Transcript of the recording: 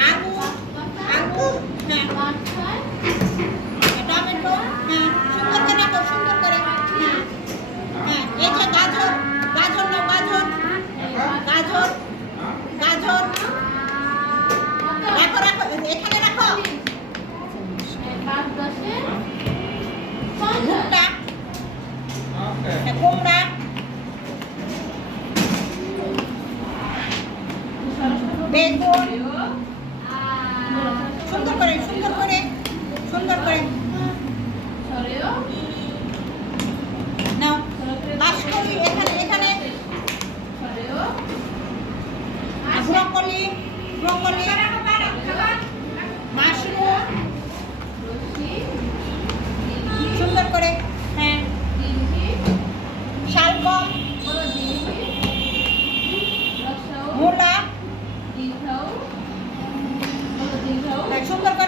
আলু আলু হ্যাঁ টমেটো হ্যাঁ সুন্দর করে রাখো সুন্দর করে হ্যাঁ হ্যাঁ এই যে গাজর গাজর নাও গাজর গাজর গাজর রাখো রাখো এখানে রাখো ভুট্টা কুমড়া বেগুন সুন্দর করে সুন্দর করে সুন্দর করে নাও বাসকলি এখানে এখানে ব্রকলি ব্রকলি মাশরুম সুন্দর করে হ্যাঁ শালগম মূলা সুন্দর করে